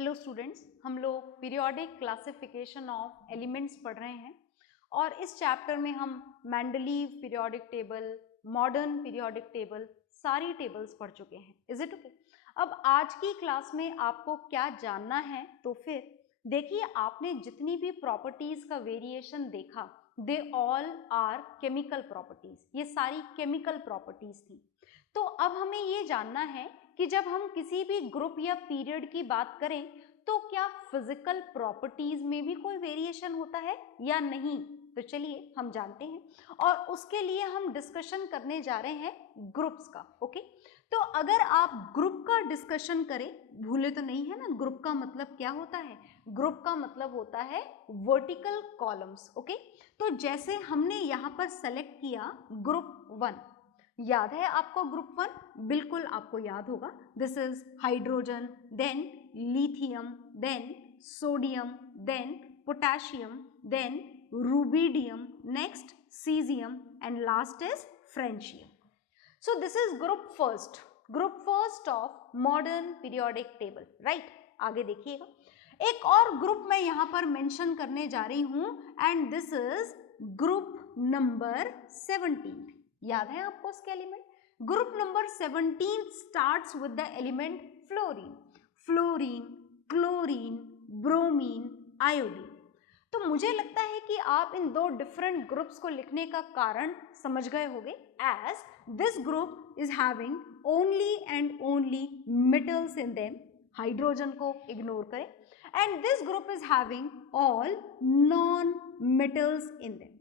Hello students, हम लोग periodic classification of elements पढ़ रहे हैं और इस चैप्टर में हम Mendeleev periodic table, modern periodic table, सारी टेबल्स पढ़ चुके हैं। Is it okay? अब आज की क्लास में आपको क्या जानना है, तो फिर देखिए, आपने जितनी भी प्रॉपर्टीज का वेरिएशन देखा, they all are chemical properties. ये सारी केमिकल प्रॉपर्टीज थी। तो अब हमें ये जानना है कि जब हम किसी भी ग्रुप या पीरियड की बात करें तो क्या फिजिकल प्रॉपर्टीज में भी कोई वेरिएशन होता है या नहीं। तो चलिए हम जानते हैं और उसके लिए हम डिस्कशन करने जा रहे हैं ग्रुप्स का। ओके, तो अगर आप ग्रुप का डिस्कशन करें, भूले तो नहीं है ना, ग्रुप का मतलब क्या होता है? ग्रुप का मतलब होता है वर्टिकल कॉलम्स। ओके, तो जैसे हमने यहाँ पर सेलेक्ट किया ग्रुप 1, याद है आपको ग्रुप 1? बिल्कुल आपको याद होगा। This is hydrogen, then lithium, then sodium, then potassium, then rubidium, next caesium and last is francium. So this is group first of modern periodic table, right. आगे देखिएगा, एक और ग्रुप मैं यहां पर मेंशन करने जा रही हूं and this is group number 17। याद है आपको उसके element? Group number 17 starts with the element fluorine, chlorine, bromine, iodine. तो मुझे लगता है कि आप इन दो डिफरेंट ग्रुप्स को लिखने का कारण समझ गए होंगे, as this group is having only and only metals in them. Hydrogen को इग्नोर करें, and this group is having all non metals in them.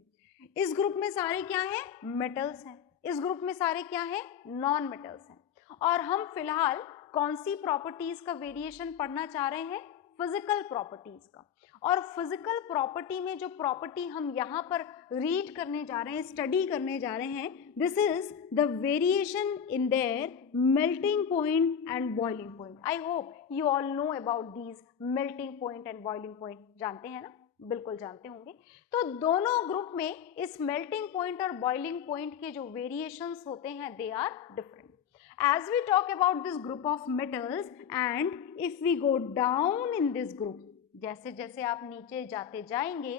इस ग्रुप में सारे क्या हैं? मेटल्स हैं। इस ग्रुप में सारे क्या हैं? नॉन मेटल्स हैं। और हम फिलहाल कौन सी प्रॉपर्टीज का वेरिएशन पढ़ना चाह रहे हैं? फिजिकल प्रॉपर्टीज का। और फिजिकल प्रॉपर्टी में जो प्रॉपर्टी हम यहाँ पर रीड करने जा रहे हैं, स्टडी करने जा रहे हैं, this is the variation in their melting point and boiling point. I hope you all know about these melting point and boiling point. जानते हैं ना? बिल्कुल जानते होंगे। तो दोनों ग्रुप में इस मेल्टिंग पॉइंट और बॉइलिंग पॉइंट के जो वेरिएशंस होते हैं, they are different. As we talk about this group of metals and if we go down in this group, जैसे जैसे आप नीचे जाते जाएंगे,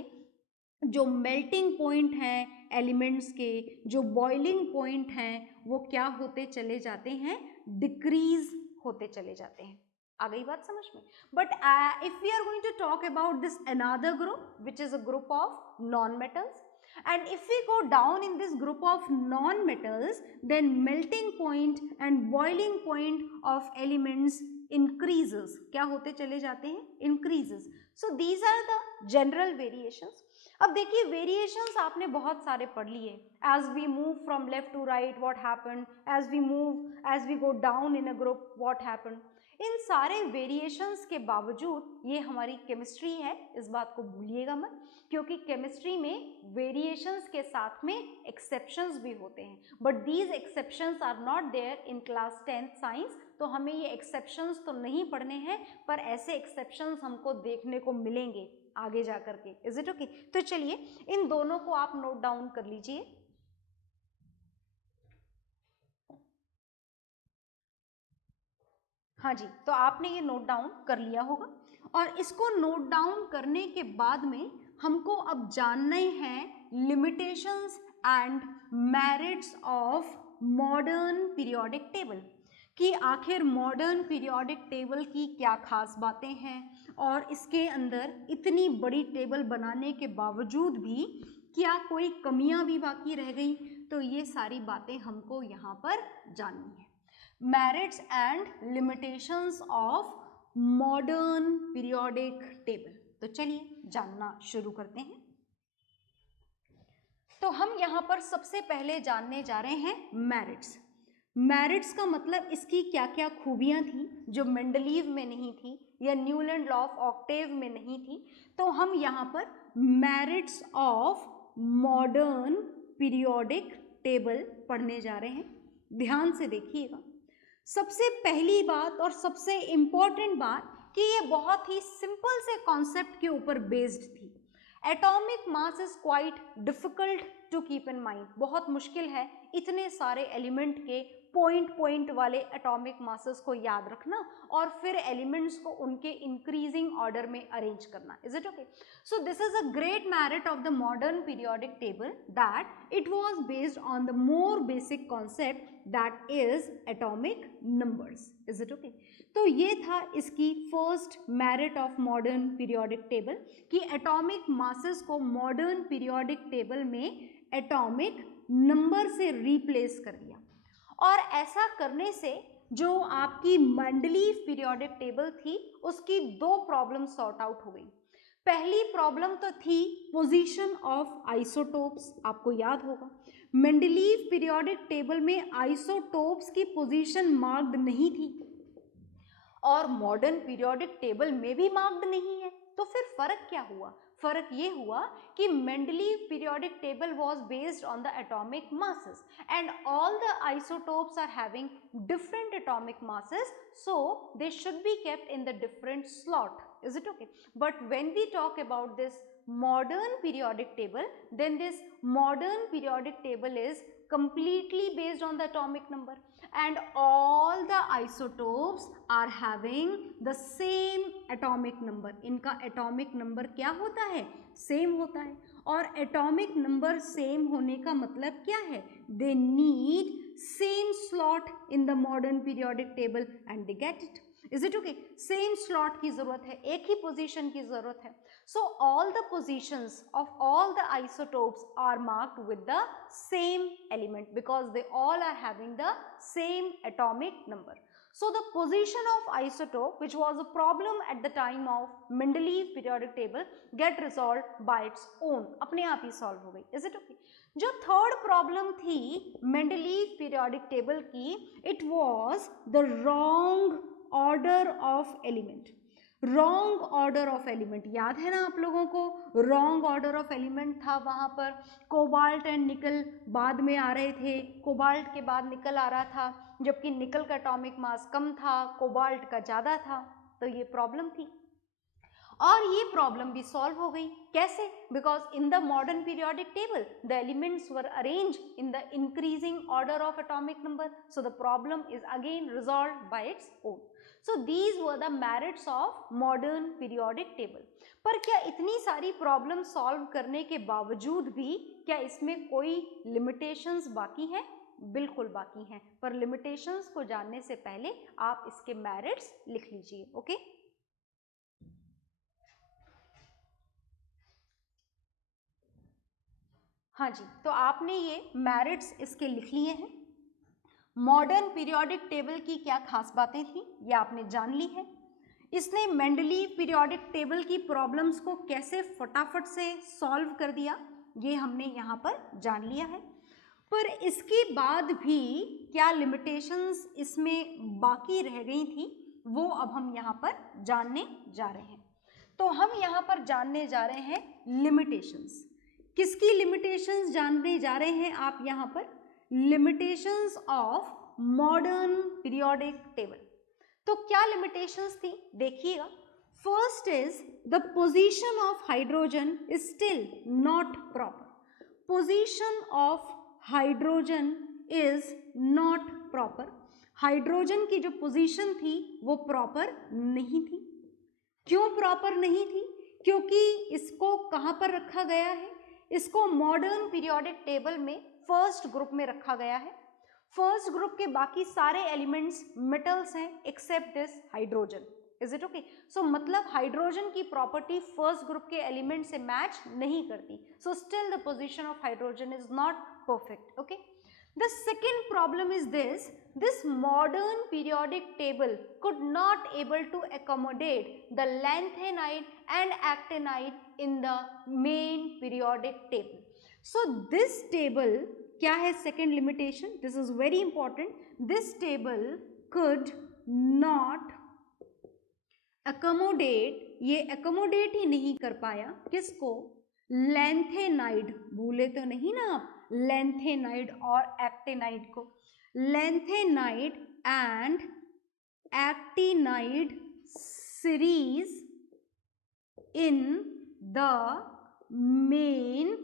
जो मेल्टिंग पॉइंट हैं एलिमेंट्स के, जो बॉइलिंग पॉइंट हैं, वो क्या होते चले जाते हैं? डिक्रीज होते चले जाते हैं। आ गई बात समझ में? But if we are going to talk about this another group which is a group of non metals, and if we go down in this group of non metals, then melting point and boiling point of elements increases. क्या होते चले जाते हैं? Increases. So these are the general variations. अब देखिए, variations आपने बहुत सारे पढ़ लिए। As we move from left to right what happened, as we go down in a group what happened. इन सारे वेरिएशंस के बावजूद ये हमारी केमिस्ट्री है, इस बात को भूलिएगा मत, क्योंकि केमिस्ट्री में वेरिएशंस के साथ में एक्सेप्शंस भी होते हैं, but these exceptions are not there in class 10th science. तो हमें ये एक्सेप्शंस तो नहीं पढ़ने हैं, पर ऐसे एक्सेप्शंस हमको देखने को मिलेंगे आगे जा करके। Is it okay? तो चलिए इन दोनों को आप नोट डाउन कर लीजिए। हाँ जी, तो आपने ये नोट डाउन कर लिया होगा और इसको नोट डाउन करने के बाद में हमको अब जानने हैं limitations and merits of modern periodic table, कि आखिर मॉडर्न पीरियोडिक टेबल की क्या खास बातें हैं और इसके अंदर इतनी बड़ी टेबल बनाने के बावजूद भी क्या कोई कमियां भी बाकी रह गई। तो ये सारी बातें हमको यहाँ पर जाननी है। Merits and limitations of modern periodic table. तो चलिए जानना शुरू करते हैं। तो हम यहाँ पर सबसे पहले जानने जा रहे हैं मेरिट्स। मेरिट्स का मतलब इसकी क्या क्या खूबियां थी जो मेंडलीव में नहीं थी या न्यूलैंड लॉ ऑफ ऑक्टेव में नहीं थी। तो हम यहाँ पर merits of modern periodic table पढ़ने जा रहे हैं। ध्यान से देखिएगा, सबसे पहली बात और सबसे इंपॉर्टेंट बात कि ये बहुत ही सिंपल से कॉन्सेप्ट के ऊपर बेस्ड थी। Atomic mass is quite difficult to keep in mind. बहुत मुश्किल है इतने सारे एलिमेंट के पॉइंट वाले एटॉमिक मासेस को याद रखना और फिर एलिमेंट्स को उनके इंक्रीजिंग ऑर्डर में अरेंज करना. Is it okay? So this is a great merit of the modern periodic table that it was based on the more basic concept that is atomic numbers. Is it okay? तो ये था इसकी first merit of modern periodic table कि atomic masses को modern periodic table में atomic number से replace कर दिया. और ऐसा करने से जो आपकी मेंडलीव पीरियोडिक टेबल थी उसकी दो प्रॉब्लम सॉर्ट आउट हो गई. पहली प्रॉब्लम तो थी पोजीशन ऑफ आइसोटोप्स. आपको याद होगा मेंडलीव पीरियोडिक टेबल में आइसोटोप्स की पोजीशन मार्क्ड नहीं थी और मॉडर्न पीरियोडिक टेबल में भी मार्क्ड नहीं है. तो फिर फर्क क्या हुआ? फर्क ये हुआ कि Mendeleev periodic table was based on the atomic masses and all the isotopes are having different atomic masses, so they should be kept in the different slot. Is it okay? But when we talk about this modern periodic table, then this modern periodic table is completely based on the atomic number and all the isotopes are having the same atomic number. इनका atomic number क्या होता है? Same होता है. और atomic number same होने का मतलब क्या है? They need same slot in the modern periodic table and they get it. Is it okay? Same slot की जरूरत है, एक ही पोजीशन की जरूरत है. So all the positions of all the isotopes are marked with the same element because they all are having the same atomic number. So the position of isotope, which was a problem at the time of Mendeleev periodic table, get resolved by its own. अपने आप ही solve हो गई. Is it okay? जो third problem थी Mendeleev periodic table की, it was the wrong order of element. Wrong order of element याद है ना आप लोगों को? रॉन्ग ऑर्डर ऑफ एलिमेंट था वहां पर. कोबाल्ट एंड निकल बाद में आ रहे थे, कोबाल्ट के बाद निकल आ रहा था, जबकि निकल का एटॉमिक मास कम था, कोबाल्ट का ज्यादा था. तो ये प्रॉब्लम थी और ये प्रॉब्लम भी सॉल्व हो गई. कैसे? Because in the modern periodic table the elements were arrange in the increasing order of atomic number. So the problem is again resolved bye its own. So these were the merits of modern periodic table. पर क्या इतनी सारी problem solve करने के बावजूद भी क्या इसमें कोई लिमिटेशंस बाकी हैं? बिल्कुल बाकी हैं. पर लिमिटेशंस को जानने से पहले आप इसके मेरिट्स लिख लीजिए. ओके? हाँ जी, तो आपने ये मेरिट्स इसके लिख लिए हैं. मॉडर्न पीरियोडिक टेबल की क्या खास बातें थी ये आपने जान ली है. इसने मेंडलीव पीरियोडिक टेबल की प्रॉब्लम्स को कैसे फटाफट से सॉल्व कर दिया ये हमने यहाँ पर जान लिया है. पर इसके बाद भी क्या लिमिटेशंस इसमें बाकी रह गई थी वो अब हम यहाँ पर जानने जा रहे हैं. तो हम यहाँ पर जानने जा रहे हैं लिमिटेशंस. किसकी लिमिटेशंस जानने जा रहे हैं आप यहाँ पर? Limitations of modern periodic table. तो क्या लिमिटेशंस थी देखिएगा. First is the position of hydrogen is still not proper. Position of hydrogen is not proper. Hydrogen की जो पोजीशन थी वो प्रॉपर नहीं थी. क्यों प्रॉपर नहीं थी? क्योंकि इसको कहाँ पर रखा गया है? इसको मॉडर्न पीरियोडिक टेबल में फर्स्ट ग्रुप में रखा गया है. फर्स्ट ग्रुप के बाकी सारे एलिमेंट्स मेटल्स हैं except this hydrogen. Is it okay? So मतलब हाइड्रोजन की प्रॉपर्टी फर्स्ट ग्रुप के एलिमेंट से मैच नहीं करती. So still the position of hydrogen is not perfect. Okay? The second problem is this modern periodic table could not able to accommodate the lanthanide and actinide in the main periodic table. So this table क्या है? second limitation, this is very important, this table could not accommodate, ये accommodate ही नहीं कर पाया किसको? Lanthanide. भूले तो नहीं ना आप लैंथेनाइड और एक्टिनाइड को. Lanthanide and actinide series in the main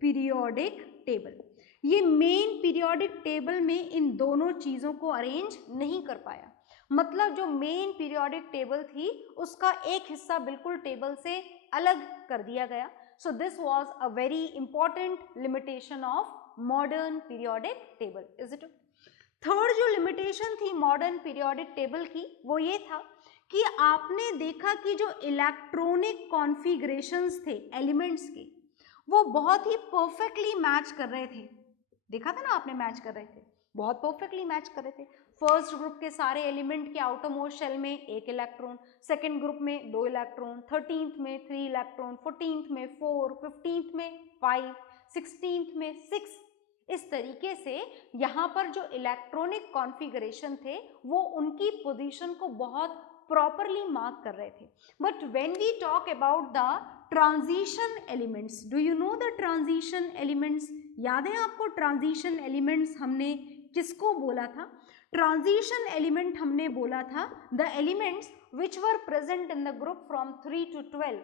periodic table. ये मेन पीरियोडिक टेबल में इन दोनों चीज़ों को अरेंज नहीं कर पाया। मतलब जो मेन पीरियोडिक टेबल थी उसका एक हिस्सा बिल्कुल टेबल से अलग कर दिया गया। So this was a very important limitation of modern periodic table, is it? Third जो लिमिटेशन थी मॉडर्न पीरियोडिक टेबल की वो ये था कि आपने देखा कि जो इलेक्ट्रॉनिक कॉन्फ़िगरेशंस थे एलिमेंट्स के, वो बहुत ही परफेक्टली मैच कर रहे थे। देखा था ना आपने, मैच कर रहे थे, बहुत परफेक्टली मैच कर रहे थे। फर्स्ट ग्रुप के सारे एलिमेंट के आउटर मोस्ट शेल में एक इलेक्ट्रॉन, सेकेंड ग्रुप में 2 इलेक्ट्रॉन, 13th में 3 इलेक्ट्रॉन, 14th में 4, 15th में 5, 16th में 6। इस तरीके से यहाँ पर जो इलेक्ट्रॉनिक कॉन्फ़िगरेशन थे वो उनकी पोजीशन को बहुत प्रॉपरली मार्क कर रहे थे। But when we talk about the transition elements, do you know the transition elements? याद है आपको ट्रांजिशन एलिमेंट्स हमने किसको बोला था? ट्रांजिशन एलिमेंट हमने बोला था the elements which were present in the group from 3 to 12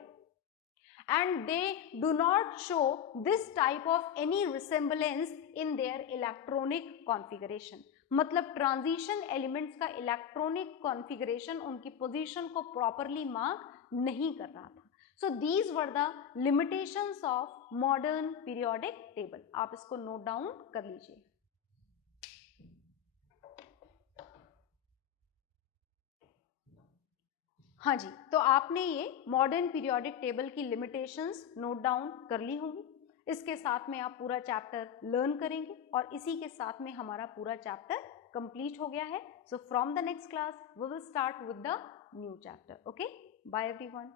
and they do not show this type of any resemblance in their electronic configuration। मतलब ट्रांजिशन एलिमेंट्स का इलेक्ट्रॉनिक कॉन्फ़िगरेशन उनकी पोजीशन को properly mark नहीं कर रहा था। So these were the limitations of modern periodic table. आप इसको नोट डाउन कर लीजिए। हाँ जी, तो आपने ये मॉडर्न पीरियोडिक टेबल की लिमिटेशंस नोट डाउन कर ली होंगी। इसके साथ में आप पूरा चैप्टर लर्न करेंगे और इसी के साथ में हमारा पूरा चैप्टर कंप्लीट हो गया है। So from the next class we will start with the new chapter. Okay, bye everyone.